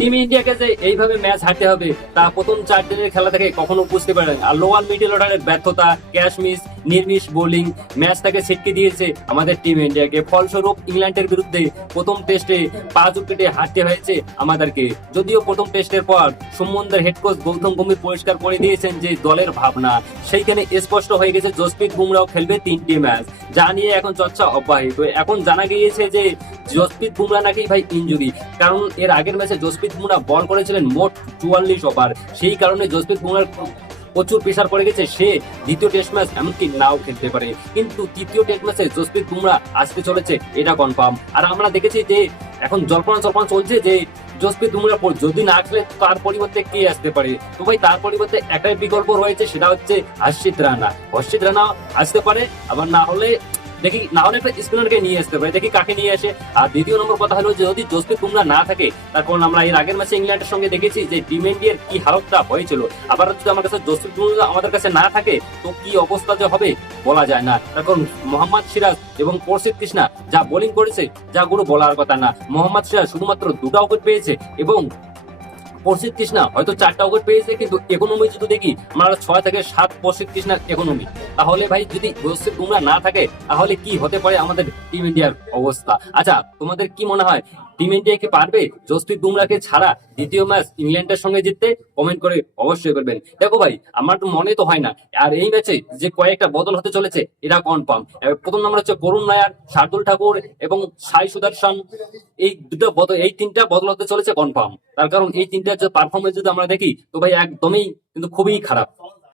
Team ইন্ডিয়াকে যে এইভাবে ম্যাচ হারতে হবে তা প্রথম 4 দিনের খেলা থেকে কখনো বুঝতে পারেন। আর লোয়ার মিডল অর্ডারের ব্যর্থতা, ক্যাশ মিস, নির্মিশ বোলিং ম্যাচটাকে ছিটকে দিয়েছে আমাদের টিম ইন্ডিয়াকে। ফলস্বরূপ ইংল্যান্ডের বিরুদ্ধে প্রথম টেস্টে 5 উইকেটে হারতে হয়েছে আমাদেরকে। যদিও প্রথম টেস্টের পর সুমনদের হেড কোচ গৌতম গম্ভীর পরিষ্কার করে দিয়েছেন যে দলের ভাবনা সেইখানে স্পষ্ট হয়ে গেছে জসপ্রীত বুমরাও খেলবে 3টি ম্যাচ, যা নিয়ে এখন চর্চা অব্যাহত। এখন জানা গিয়েছে যে জসপ্রীত বুমরা নাকি ভাই ইনজুরি, কারণ এর আগের ম্যাচে জসপ্রীত বুমরা বল করেছিলেন মোট 44 ওভার। সেই কারণে জসপ্রীত বুমরার প্রচুর প্রেসার পড়ে গেছে, সে দ্বিতীয় টেস্ট ম্যাচ এমনকি নাও খেলতে পারে। কিন্তু তৃতীয় টেস্ট ম্যাচে জসপ্রীত বুমরা আসতে চলেছে, এটা কনফার্ম। আর আমরা দেখেছি যে এখন জল্পনা জল্পনা চলছে যে জসপ্রীত বুমরা যদি না খেলে তার পরিবর্তে কে আসতে পারে। তো ভাই তার পরিবর্তে একটাই বিকল্প রয়েছে, সেটা হচ্ছে হর্ষিত রানা। হর্ষিত রানা আসতে পারে, আবার না হলে দেখি, না হলে একটা স্পিনারকে নিয়ে আসতে পারে, দেখি কাকে নিয়ে আসে। আর দ্বিতীয় নম্বর কথা হলো যে যদি জসপ্রীত বুমরা না থাকে, তার কারণ আমরা এর আগের ম্যাচে ইংল্যান্ডের সঙ্গে দেখেছি যে টিম ইন্ডিয়ার কি হালতটা হয়েছিল। আবার যদি আমার কাছে জসপ্রীত বুমরা আমাদের কাছে না থাকে তো কি অবস্থা যে হবে বলা যায় না। তার কারণ মোহাম্মদ সিরাজ এবং প্রসিদ্ধ কৃষ্ণা যা বোলিং করেছে, যা গুলো বলার কথা না। মোহাম্মদ সিরাজ শুধুমাত্র 2টা উইকেট পেয়েছে এবং প্রসিদ্ধ কৃষ্ণা হয়তো 4টা উইকেট পেয়েছে, কিন্তু ইকোনমি যদি দেখি আমরা 6 থেকে 7 প্রসিদ্ধ কৃষ্ণার ইকোনমি। তাহলে ভাই যদি জসপ্রীত বুমরা না থাকে তাহলে কি হতে পারে আমাদের টিম ইন্ডিয়ার অবস্থা। আচ্ছা, তোমাদের কি মনে হয় টিম ইন্ডিয়া কি পারবে জসপ্রীত বুমরাকে ছাড়া দ্বিতীয় ম্যাচ ইংল্যান্ডের সঙ্গে জিততে? কমেন্ট করে অবশ্যই করবেন। দেখো ভাই, আমার তো মনে তো হয় না। আর এই ম্যাচে যে কয়েকটা বদল হতে চলেছে এটা কনফার্ম। প্রথম নম্বর হচ্ছে করুণ নায়ার, শার্দুল ঠাকুর এবং সাই সুদর্শন। এই দুটো বদল, এই 3টা বদল হতে চলেছে কনফার্ম। তার কারণ এই 3টার যে পারফরমেন্স যদি আমরা দেখি তো ভাই একদমই কিন্তু খুবই খারাপ।